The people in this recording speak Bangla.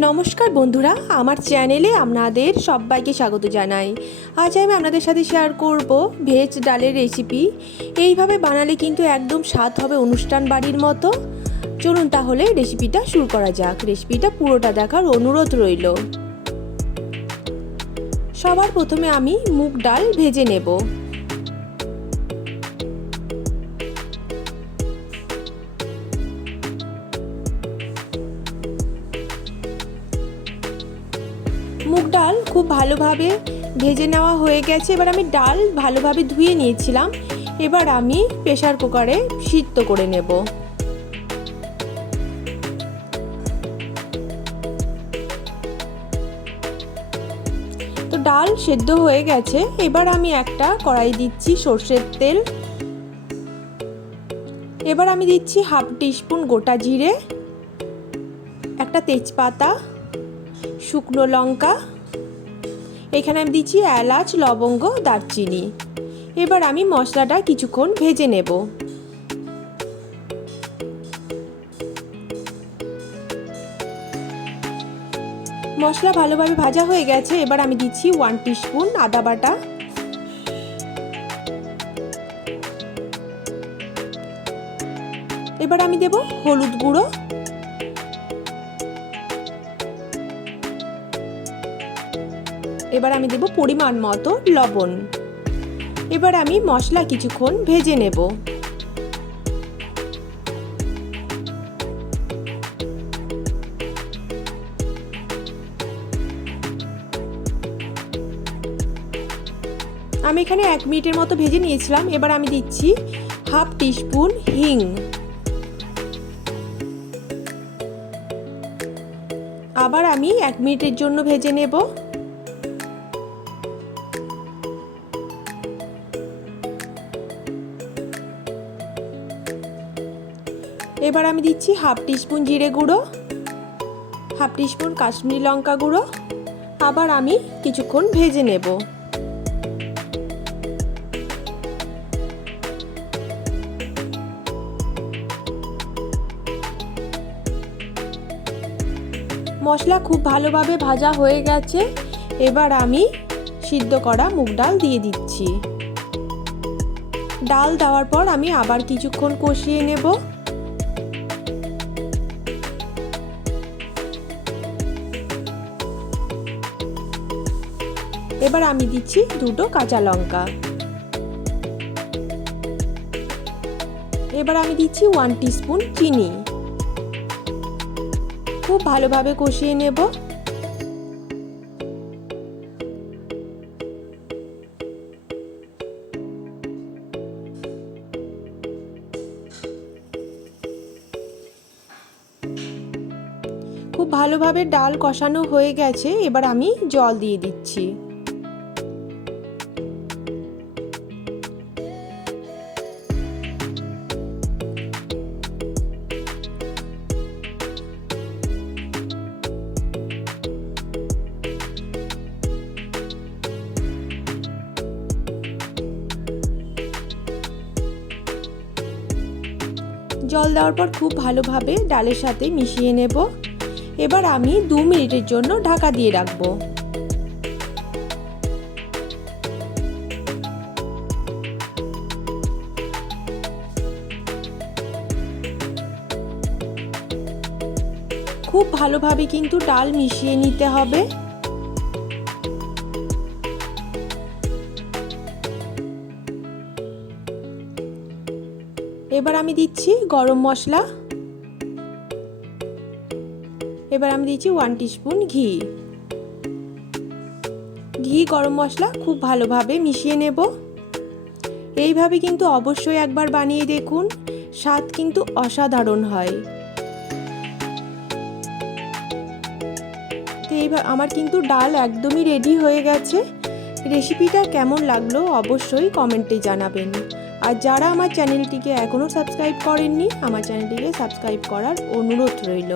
নমস্কার বন্ধুরা, আমার চ্যানেলে আপনাদের সবাইকে স্বাগত জানাই। আজ আমি আপনাদের সাথে শেয়ার করব ভেজ ডালের রেসিপি এইভাবে বানালে কিন্তু একদম স্বাদ হবে অনুষ্ঠান বাড়ির মতো। চলুন তাহলে রেসিপিটা শুরু করা যাক। রেসিপিটা পুরোটা দেখার অনুরোধ রইল। সবার প্রথমে আমি মুগ ডাল ভেজে নেব। খুব ভালোভাবে ভেজে নেওয়া হয়ে গেছে। এবার আমি ডাল ভালোভাবে ধুয়ে নিয়েছিলাম। এবার আমি প্রেশার কুকারে সিদ্ধ করে নেব। তো ডাল সেদ্ধ হয়ে গেছে। এবার আমি একটা কড়াই দিচ্ছি সর্ষের তেল। এবার আমি দিচ্ছি হাফ টিস্পুন গোটা জিরে, একটা তেজপাতা, শুকনো লঙ্কা এখানে আমি দিচ্ছি এলাচ, লবঙ্গ, দারচিনি। এবার আমি মশলাটা কিছুক্ষণ ভেজে নেব। মশলা ভালোভাবে ভাজা হয়ে গেছে, এবার আমি দিচ্ছি ওয়ান টিস্পুন আদা বাটা। এবার আমি দেব হলুদ গুঁড়ো। এবার আমি দেব পরিমাণ মতো লবণ। এবার আমি মশলা কিছুক্ষণ ভেজে নেব। আমি এখানে এক মিনিটের মতো ভেজে নিয়েছিলাম। এবার আমি দিচ্ছি হাফ টিস্পুন হিং। আবার আমি এক মিনিটের জন্য ভেজে নেব। এবার আমি দিচ্ছি হাফ টিস্পুন জিরে গুঁড়ো, হাফ টিস্পুন কাশ্মীরি লঙ্কা গুঁড়ো, আবার আমি কিছুক্ষণ ভেজে নেব। মশলা খুব ভালোভাবে ভাজা হয়ে গেছে, এবার আমি সিদ্ধ করা মুগ ডাল দিয়ে দিচ্ছি। ডাল দেওয়ার পর আমি আবার কিছুক্ষণ কষিয়ে নেব। এবার আমি দিচ্ছি দুটো কাঁচা লঙ্কা। এবার আমি দিচ্ছি ওয়ান টিস্পুন চিনি। খুব ভালোভাবে কষিয়ে নেব। খুব ভালোভাবে ডাল কষানো হয়ে গেছে, এবার আমি জল দিয়ে দিচ্ছি। জল দেওয়ার পর খুব ভালোভাবে ডালের সাথে মিশিয়ে নেব। এবার আমি দু মিনিটের জন্য ঢাকা দিয়ে রাখব। খুব ভালোভাবে কিন্তু ডাল মিশিয়ে নিতে হবে। এবার আমি দিচ্ছি গরম মশলা। এবার আমি দিচ্ছি ওয়ান টিস্পুন ঘি। ঘি, গরম মশলা খুব ভালোভাবে মিশিয়ে নেব। এইভাবে কিন্তু অবশ্যই একবার বানিয়ে দেখুন, স্বাদ কিন্তু অসাধারণ হয়। তো এইবার আমার কিন্তু ডাল একদমই রেডি হয়ে গেছে। রেসিপিটা কেমন লাগল অবশ্যই কমেন্টে জানাবেন। আর যারা আমার চ্যানেলটিকে এখনও সাবস্ক্রাইব করেননি আমার চ্যানেলটিকে সাবস্ক্রাইব করার অনুরোধ রইল।